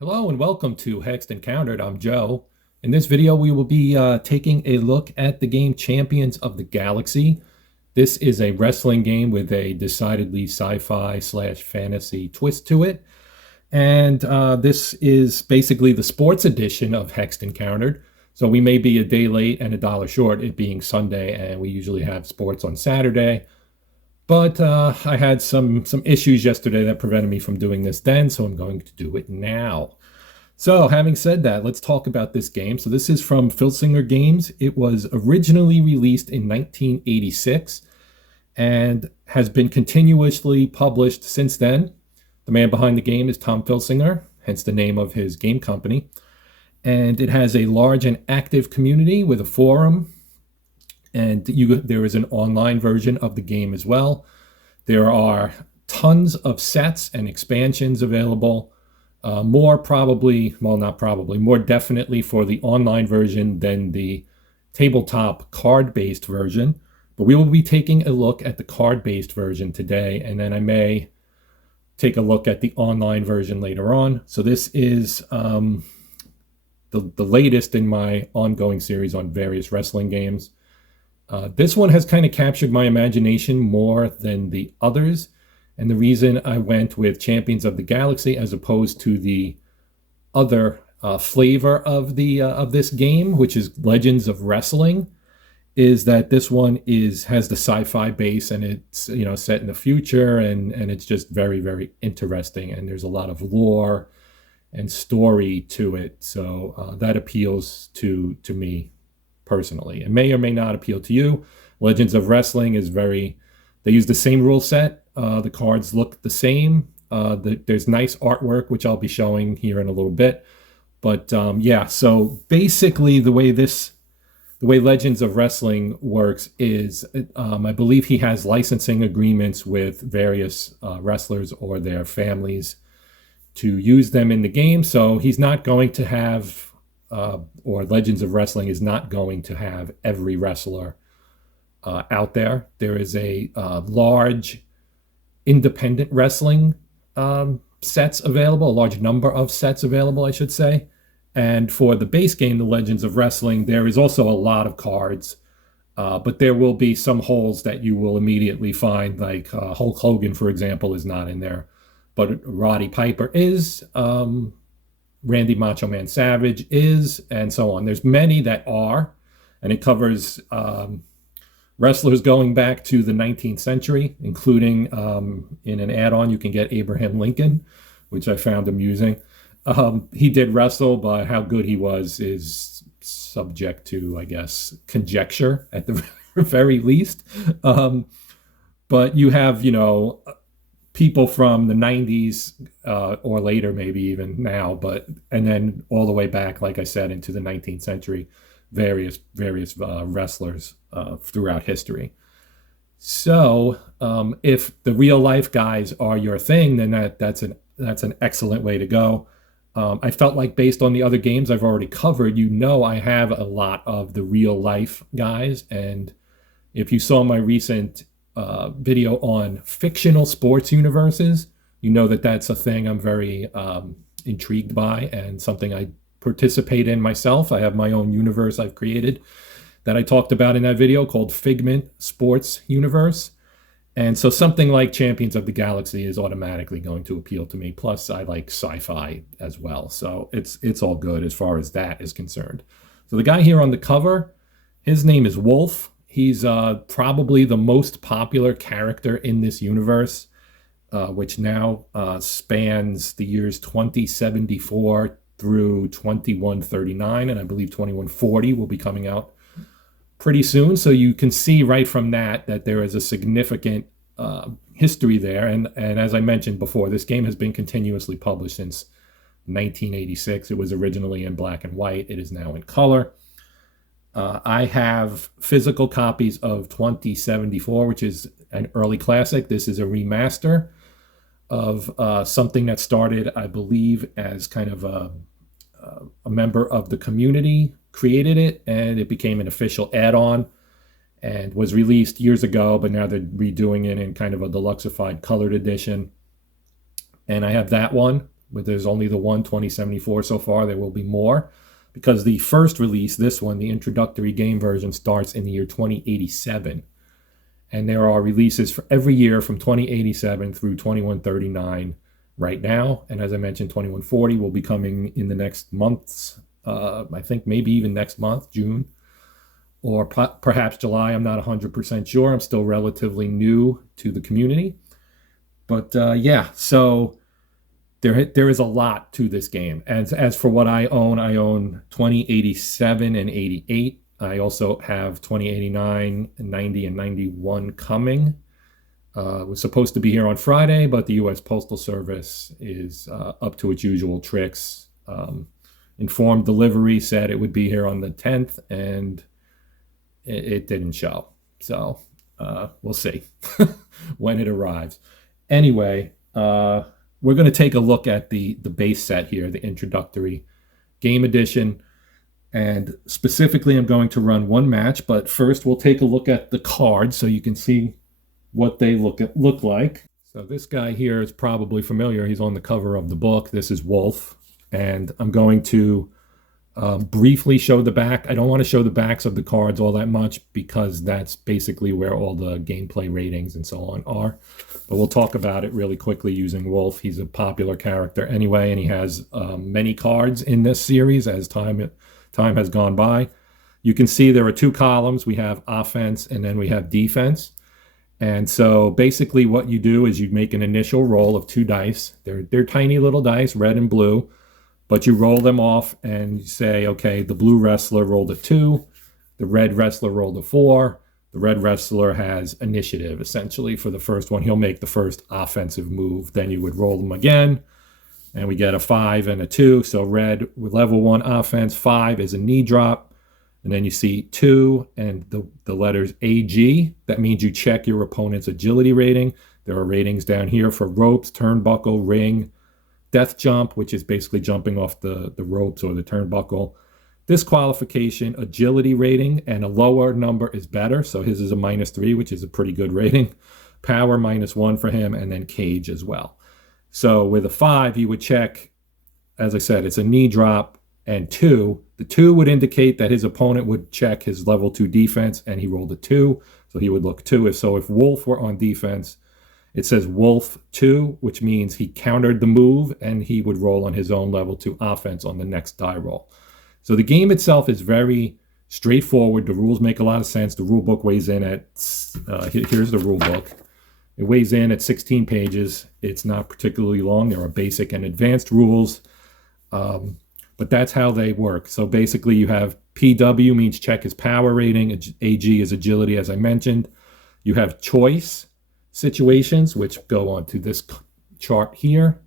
Hello and welcome to Hexed Encountered. I'm Joe. In this video, we will be taking a look at the game Champions of the Galaxy. This is a wrestling game with a decidedly sci-fi slash fantasy twist to it. And this is basically the sports edition of Hexed Encountered. So we may be a day late and a dollar short, it being Sunday, and we usually have sports on Saturday. But I had some issues yesterday that prevented me from doing this then, so I'm going to do it now. So, having said that, let's talk about this game. So, this is from Filsinger Games. It was originally released in 1986 and has been continuously published since then. The man behind the game is Tom Filsinger, hence the name of his game company. And it has a large and active community with a forum, and there is an online version of the game as well. There are tons of sets and expansions available. More definitely for the online version than the tabletop card-based version. But we will be taking a look at the card-based version today, and then I may take a look at the online version later on. So this is the latest in my ongoing series on various wrestling games. This one has kind of captured my imagination more than the others. And the reason I went with Champions of the Galaxy as opposed to the other flavor of this game, which is Legends of Wrestling, is that this one has the sci-fi base, and it's set in the future, and it's just very, very interesting, and there's a lot of lore and story to it. So that appeals to me personally. It may or may not appeal to you. Legends of Wrestling they use the same rule set. The cards look the same. There's nice artwork, which I'll be showing here in a little bit. But so basically the way Legends of Wrestling works is, I believe he has licensing agreements with various wrestlers or their families to use them in the game. So he's not going to have or Legends of Wrestling is not going to have every wrestler out there. There is a large independent wrestling sets available, a large number of sets available, I should say. And for the base game, the Legends of Wrestling, there is also a lot of cards, but there will be some holes that you will immediately find, like Hulk Hogan, for example, is not in there, but Roddy Piper is. Randy Macho Man Savage is, and so on. There's many that are, and it covers wrestlers going back to the 19th century, including in an add-on you can get Abraham Lincoln, which I found amusing. He did wrestle, but how good he was is subject to, I guess, conjecture at the very least. But you have, people from the 90s or later, maybe even now, and then all the way back, like I said, into the 19th century, various wrestlers throughout history. So if the real life guys are your thing, then that's an excellent way to go. I felt like, based on the other games I've already covered, I have a lot of the real life guys, and if you saw my recent video on fictional sports universes, that's a thing I'm very intrigued by and something I participate in myself. I have my own universe I've created that I talked about in that video called Figment Sports Universe. And so something like Champions of the Galaxy is automatically going to appeal to me. Plus, I like sci-fi as well. So it's all good as far as that is concerned. So the guy here on the cover, his name is Wolf. He's probably the most popular character in this universe, which now spans the years 2074 through 2139, and I believe 2140 will be coming out pretty soon. So you can see right from that there is a significant history there. And as I mentioned before, this game has been continuously published since 1986. It was originally in black and white. It is now in color. I have physical copies of 2074, which is an early classic. This is a remaster of something that started, I believe, as kind of a member of the community created it, and it became an official add-on and was released years ago, but now they're redoing it in kind of a deluxeified colored edition. And I have that one. but there's only the one 2074 so far. There will be more because the first release, this one, the introductory game version, starts in the year 2087. And there are releases for every year from 2087 through 2139 right now. And as I mentioned, 2140 will be coming in the next months. I think maybe even next month, June, or perhaps July. I'm not 100% sure. I'm still relatively new to the community. But yeah, so there is a lot to this game. As for what I own 2087 and 88. I also have 2089, 90, and 91 coming. It was supposed to be here on Friday, but the U.S. Postal Service is up to its usual tricks. Informed delivery said it would be here on the 10th, and it didn't show. So we'll see when it arrives. Anyway, we're going to take a look at the base set here, the introductory game edition. And specifically, I'm going to run one match, but first we'll take a look at the cards so you can see what they look like. So this guy here is probably familiar. He's on the cover of the book. This is Wolf, and I'm going to briefly show the back. I don't want to show the backs of the cards all that much because that's basically where all the gameplay ratings and so on are. But we'll talk about it really quickly using Wolf. He's a popular character anyway, and he has many cards in this series as time has gone by. You can see there are two columns. We have offense and then we have defense. And so basically what you do is you make an initial roll of 2 dice. They're tiny little dice, red and blue, but you roll them off and you say, okay, the blue wrestler rolled a 2, the red wrestler rolled a 4. The red wrestler has initiative essentially for the first one. He'll make the first offensive move. Then you would roll them again. And we get a 5 and a 2. So red with level 1 offense, 5 is a knee drop. And then you see 2 and the letters AG. That means you check your opponent's agility rating. There are ratings down here for ropes, turnbuckle, ring, death jump, which is basically jumping off the ropes or the turnbuckle. Disqualification, agility rating, and a lower number is better. So his is a -3, which is a pretty good rating. Power -1 for him, and then cage as well. So with a 5, you would check, as I said, it's a knee drop and 2. The 2 would indicate that his opponent would check his level 2 defense, and he rolled a 2. So he would look 2. If Wolf were on defense, it says Wolf 2, which means he countered the move, and he would roll on his own level 2 offense on the next die roll. So the game itself is very straightforward. The rules make a lot of sense. The rule book weighs in at, here's the rule book. It weighs in at 16 pages. It's not particularly long. There are basic and advanced rules, but that's how they work. So basically you have PW means check his power rating. AG is agility, as I mentioned. You have choice situations, which go on to this chart here,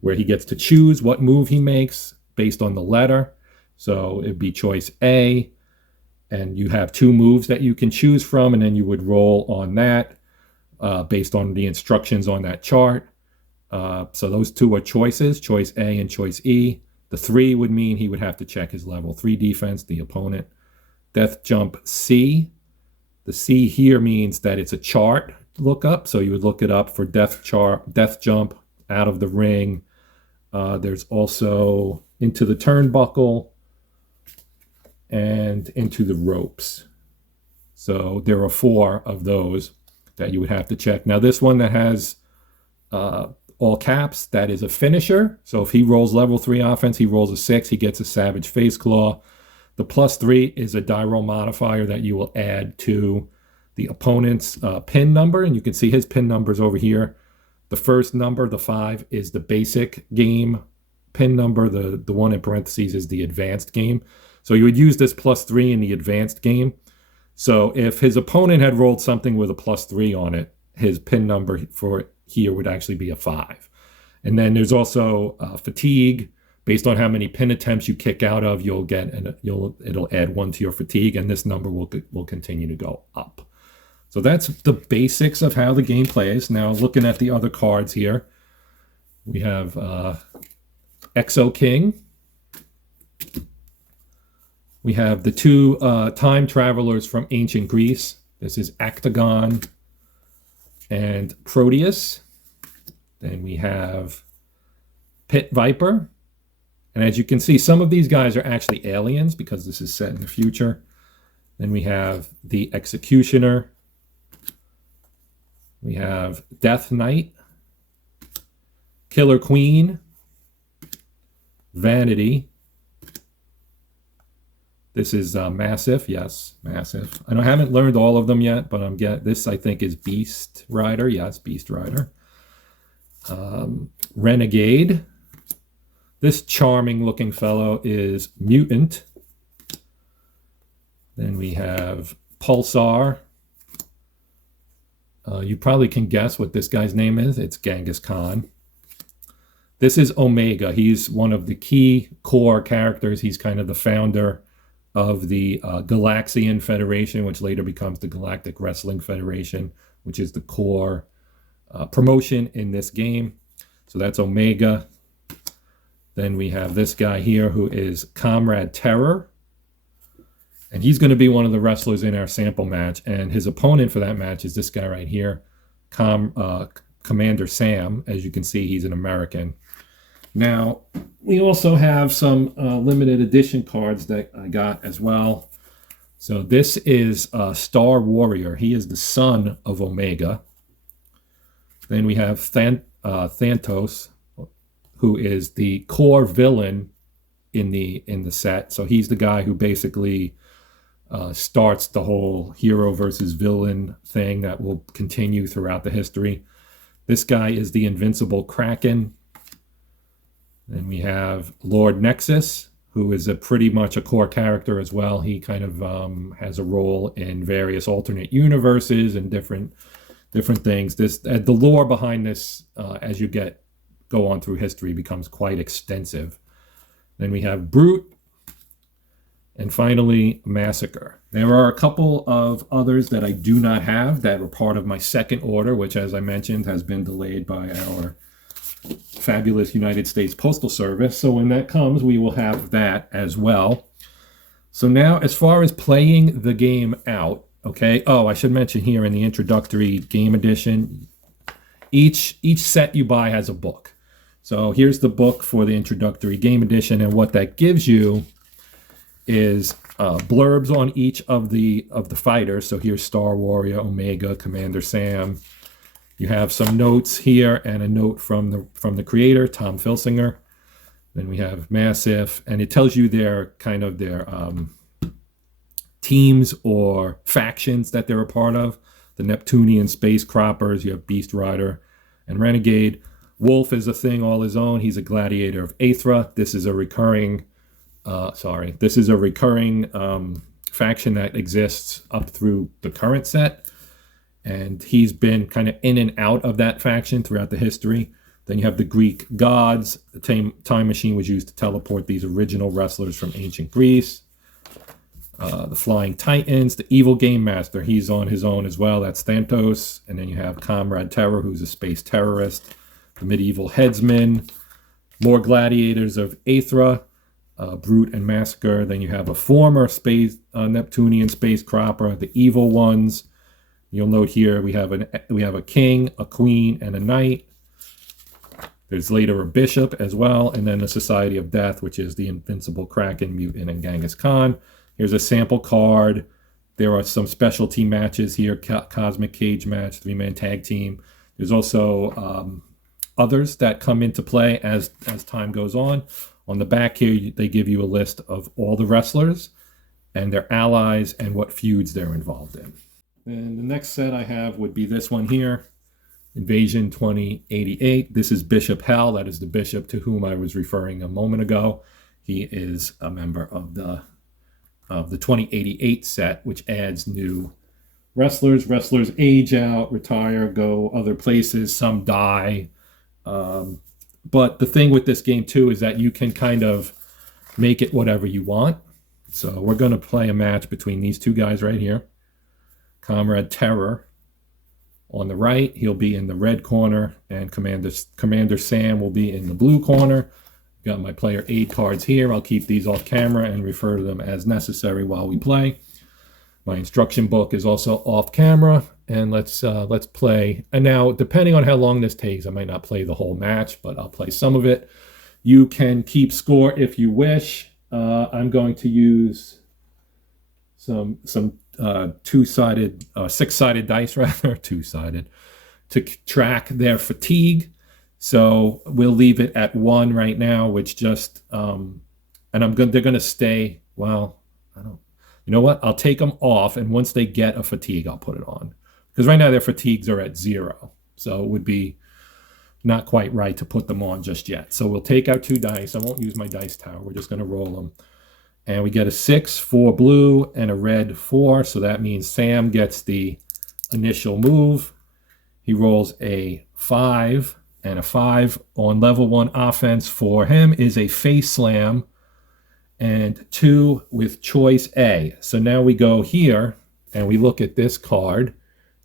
where he gets to choose what move he makes based on the letter. So it'd be choice A, and you have 2 moves that you can choose from, and then you would roll on that. Based on the instructions on that chart. So those 2 are choices, choice A and choice E. The 3 would mean he would have to check his level 3 defense, the opponent. Death jump C. The C here means that it's a chart lookup. So you would look it up for death jump out of the ring. There's also into the turnbuckle and into the ropes. So there are 4 of those that you would have to check. Now this one that has all caps, that is a finisher. So if he rolls level 3 offense, he rolls a 6, he gets a savage face claw. The +3 is a die roll modifier that you will add to the opponent's pin number. And you can see his pin numbers over here. The first number, the 5, is the basic game pin number. The one in parentheses is the advanced game. So you would use this +3 in the advanced game. So if his opponent had rolled something with a +3 on it, his pin number for here would actually be a 5. And then there's also fatigue. Based on how many pin attempts you kick out of, it'll add 1 to your fatigue, and this number will continue to go up. So that's the basics of how the game plays. Now looking at the other cards here, we have Exo King. We have the 2 time travelers from ancient Greece. This is Actagon and Proteus. Then we have Pit Viper. And as you can see, some of these guys are actually aliens because this is set in the future. Then we have the Executioner. We have Death Knight, Killer Queen, Vanity. This is Massive. Yes, Massive. I haven't learned all of them yet, but this I think is Beast Rider. Yes, Beast Rider. Renegade. This charming looking fellow is Mutant. Then we have Pulsar. You probably can guess what this guy's name is. It's Genghis Khan. This is Omega. He's one of the key core characters. He's kind of the founder of the Galaxian Federation, which later becomes the Galactic Wrestling Federation, which is the core promotion in this game. So that's Omega. Then we have this guy here who is Comrade Terror. And he's going to be one of the wrestlers in our sample match. And his opponent for that match is this guy right here, Commander Sam. As you can see, he's an American. Now, we also have some limited edition cards that I got as well. So this is Star Warrior. He is the son of Omega. Then we have Thantos, who is the core villain in the set. So he's the guy who basically starts the whole hero versus villain thing that will continue throughout the history. This guy is the Invincible Kraken. Then we have Lord Nexus, who is pretty much a core character as well. He kind of has a role in various alternate universes and different things. The lore behind this, as you go on through history, becomes quite extensive. Then we have Brute. And finally, Massacre. There are a couple of others that I do not have that were part of my second order, which, as I mentioned, has been delayed by our fabulous United States Postal Service. So when that comes, we will have that as well. So now, as far as playing the game out, okay. Oh, I should mention here in the introductory game edition, each set you buy has a book. So here's the book for the introductory game edition, and what that gives you is blurbs on each of the fighters. So here's Star Warrior, Omega, Commander Sam. You have some notes here and a note from the creator, Tom Filsinger. Then we have Massive, and it tells you their teams or factions that they're a part of. The Neptunian Space Croppers. You have Beast Rider and Renegade. Wolf is a thing all his own. He's a gladiator of Aethra. This is a recurring faction that exists up through the current set, and he's been kind of in and out of that faction throughout the history. Then you have the Greek gods. The time machine was used to teleport these original wrestlers from ancient Greece. The Flying Titans, the Evil Game Master, he's on his own as well. That's Thantos. And then you have Comrade Terror, who's a space terrorist. The Medieval Headsman, more gladiators of Aethra, Brute and Massacre. Then you have a former Neptunian space cropper, the Evil Ones. You'll note here we have a king, a queen, and a knight. There's later a bishop as well, and then the Society of Death, which is the Invincible Kraken, Mutant, and Genghis Khan. Here's a sample card. There are some specialty matches here, Cosmic Cage match, 3-man tag team. There's also others that come into play as time goes on. On the back here, they give you a list of all the wrestlers and their allies and what feuds they're involved in. And the next set I have would be this one here, Invasion 2088. This is Bishop Hell. That is the bishop to whom I was referring a moment ago. He is a member of the 2088 set, which adds new wrestlers. Wrestlers age out, retire, go other places. Some die. But the thing with this game, too, is that you can kind of make it whatever you want. So we're going to play a match between these two guys right here. Comrade Terror on the right. He'll be in the red corner, and Commander Sam will be in the blue corner. Got my player aid cards here. I'll keep these off camera and refer to them as necessary while we play. My instruction book is also off camera, and let's play. And now, depending on how long this takes, I might not play the whole match, but I'll play some of it. You can keep score if you wish. I'm going to use some two-sided, six-sided dice rather, two-sided, to track their fatigue. So we'll leave it at 1 right now, which just and they're gonna stay. Well, I don't. You know what? I'll take them off, and once they get a fatigue, I'll put it on. Because right now their fatigues are at 0, so it would be not quite right to put them on just yet. So we'll take out 2 dice. I won't use my dice tower. We're just going to roll them. And we get a 6 for blue and a red 4. So that means Sam gets the initial move. He rolls a 5, and a 5 on level 1 offense for him is a face slam, and 2 with choice A. So now we go here and we look at this card.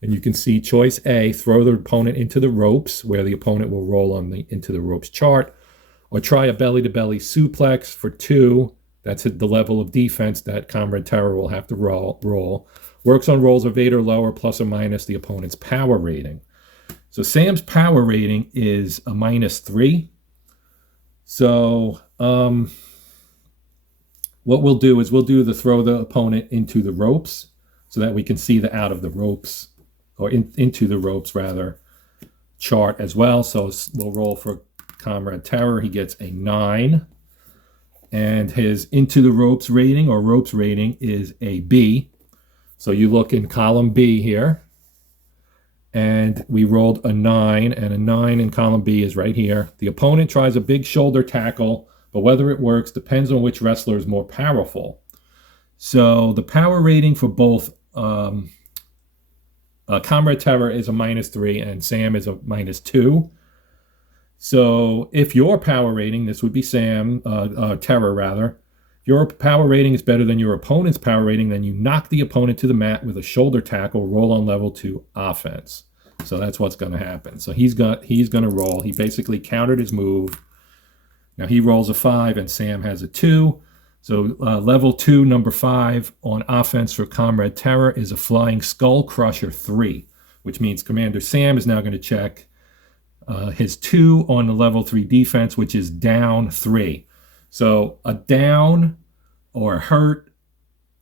And you can see choice A, throw the opponent into the ropes, where the opponent will roll into the ropes chart, or try a belly-to-belly suplex for 2. That's at the level of defense that Comrade Terror will have to roll. Works on rolls of 8 or lower, plus or minus the opponent's power rating. So Sam's power rating is a -3. So what we'll do is we'll do the throw the opponent into the ropes so that we can see the out of the ropes, or into the ropes rather, chart as well. So we'll roll for Comrade Terror. He gets a 9. And his into the ropes rating, or ropes rating, is a B. So you look in column B here. And we rolled a 9, and a 9 in column B is right here. The opponent tries a big shoulder tackle, but whether it works depends on which wrestler is more powerful. So the power rating for both Comrade Terror is a -3 and Sam is a -2. So if your power rating, this would be Terror rather, if your power rating is better than your opponent's power rating, then you knock the opponent to the mat with a shoulder tackle, roll on level 2 offense. So that's what's going to happen. So he's going to roll. He basically countered his move. Now he rolls a 5 and Sam has a 2. So level 2, number 5 on offense for Comrade Terror is a Flying Skull Crusher 3, which means Commander Sam is now going to check his 2 on the level 3 defense, which is down 3. So a down or hurt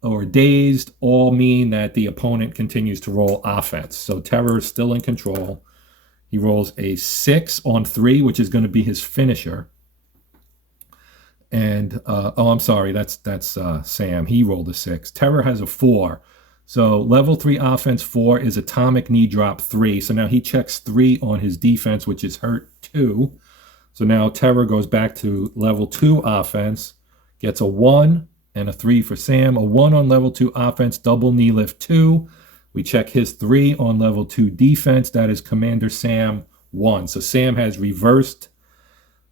or dazed all mean that the opponent continues to roll offense. So Terror is still in control. He rolls a 6 on 3, which is going to be his finisher. And I'm sorry, that's Sam. He rolled a 6. Terror has a 4. So level 3 offense 4 is atomic knee drop 3. So now he checks 3 on his defense, which is hurt 2. So now Terror goes back to level 2 offense, gets a 1 and a 3 for Sam. A 1 on level 2 offense, double knee lift 2. We check his 3 on level 2 defense. That is Commander Sam 1. So Sam has reversed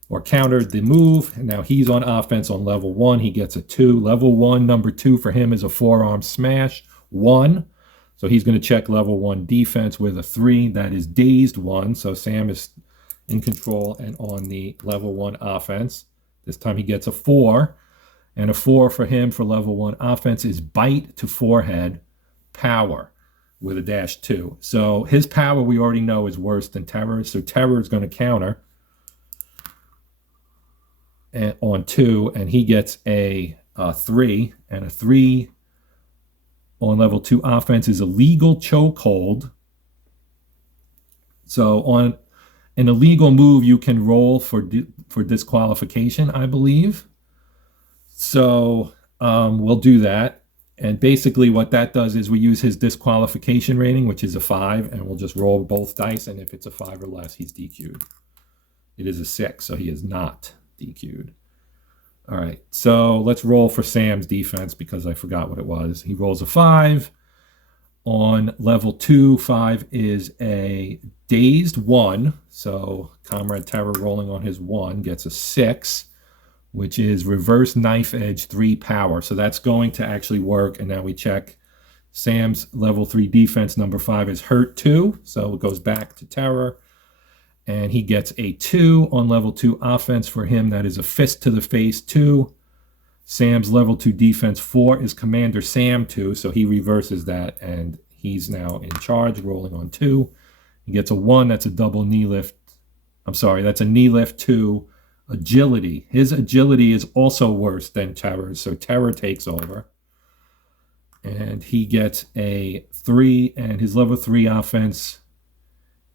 or countered the move, and now he's on offense on level 1. He gets a 2. Level 1, number 2 for him is a forearm smash 1. So he's going to check level 1 defense with a 3. That is dazed 1. So Sam is in control and on the level 1 offense. This time he gets a 4. And a 4 for him for level 1 offense is bite to forehead power with a -2. So his power we already know is worse than Terror. So Terror is going to counter on 2, and he gets a 3, and a 3 on level 2 offense is a legal chokehold. So on an illegal move, you can roll for disqualification, I believe. So we'll do that. And basically what that does is we use his disqualification rating, which is a 5, and we'll just roll both dice, and if it's a 5 or less, he's DQ'd. It is a 6, so he is not DQ'd. All right, so let's roll for Sam's defense because I forgot what it was. He rolls a 5. On level 2, 5 is a dazed 1. So Comrade Terror rolling on his 1 gets a 6, which is reverse knife edge 3 power. So that's going to actually work. And now we check Sam's level 3 defense, number 5 is hurt 2. So it goes back to Terror. And he gets a 2 on level 2 offense for him. That is a fist to the face 2. Sam's level 2 defense 4 is Commander Sam 2. So he reverses that and he's now in charge, rolling on 2. He gets a 1. That's a double knee lift. I'm sorry, that's a knee lift 2 agility. His agility is also worse than Terror's, so Terror takes over. And he gets a 3, and his level 3 offense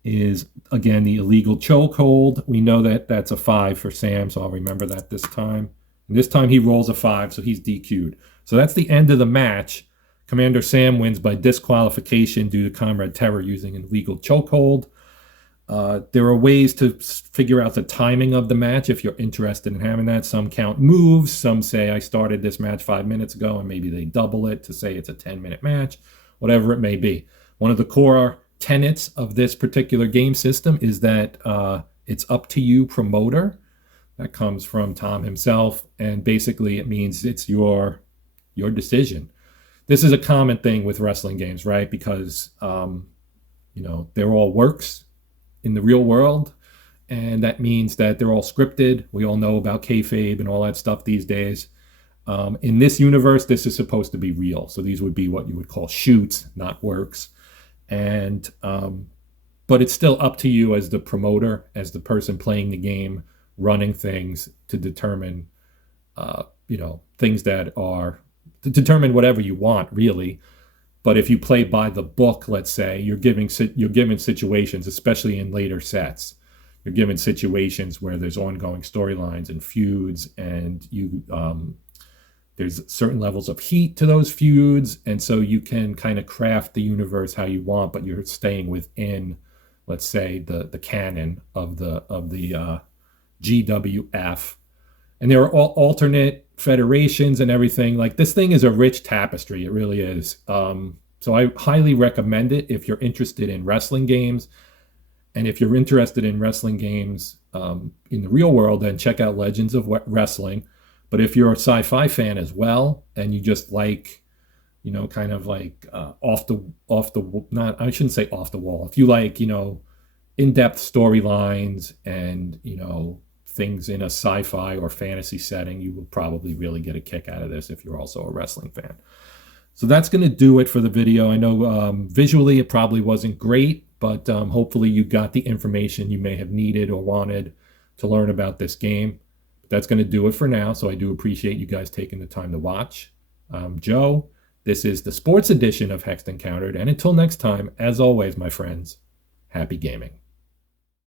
is, again, the illegal chokehold. We know that that's a 5 for Sam, so I'll remember that this time. And this time he rolls a 5, so he's DQ'd. So that's the end of the match. Commander Sam wins by disqualification due to Comrade Terror using an illegal chokehold. There are ways to figure out the timing of the match if you're interested in having that. Some count moves. Some say I started this match 5 minutes ago, and maybe they double it to say it's a 10-minute match, whatever it may be. One of the core tenets of this particular game system is that it's up to you promoter. That comes from Tom himself, and basically it means it's your decision. This is a common thing with wrestling games, right? Because they're all works in the real world, and that means that they're all scripted. We all know about kayfabe and all that stuff these days. In this universe, this is supposed to be real, so these would be what you would call shoots, not works. And but it's still up to you as the promoter, as the person playing the game, running things to determine things that are to determine whatever you want, really. But if you play by the book, let's say, you're given situations, especially in later sets, you're given situations where there's ongoing storylines and feuds, and there's certain levels of heat to those feuds, and so you can kind of craft the universe how you want, but you're staying within, let's say, the canon of the GWF. And there are alternate federations and everything. Like, this thing is a rich tapestry. It really is. So I highly recommend it if you're interested in wrestling games. And if you're interested in wrestling games in the real world, then check out Legends of Wrestling. But if you're a sci-fi fan as well, and you just like, kind of like I shouldn't say off the wall. If you like, in-depth storylines and, things in a sci-fi or fantasy setting, you will probably really get a kick out of this if you're also a wrestling fan. So that's going to do it for the video. I know visually it probably wasn't great, but hopefully you got the information you may have needed or wanted to learn about this game. But that's going to do it for now, so I do appreciate you guys taking the time to watch. I'm Joe. This is the sports edition of Hexed Encountered, and until next time, as always, my friends, happy gaming.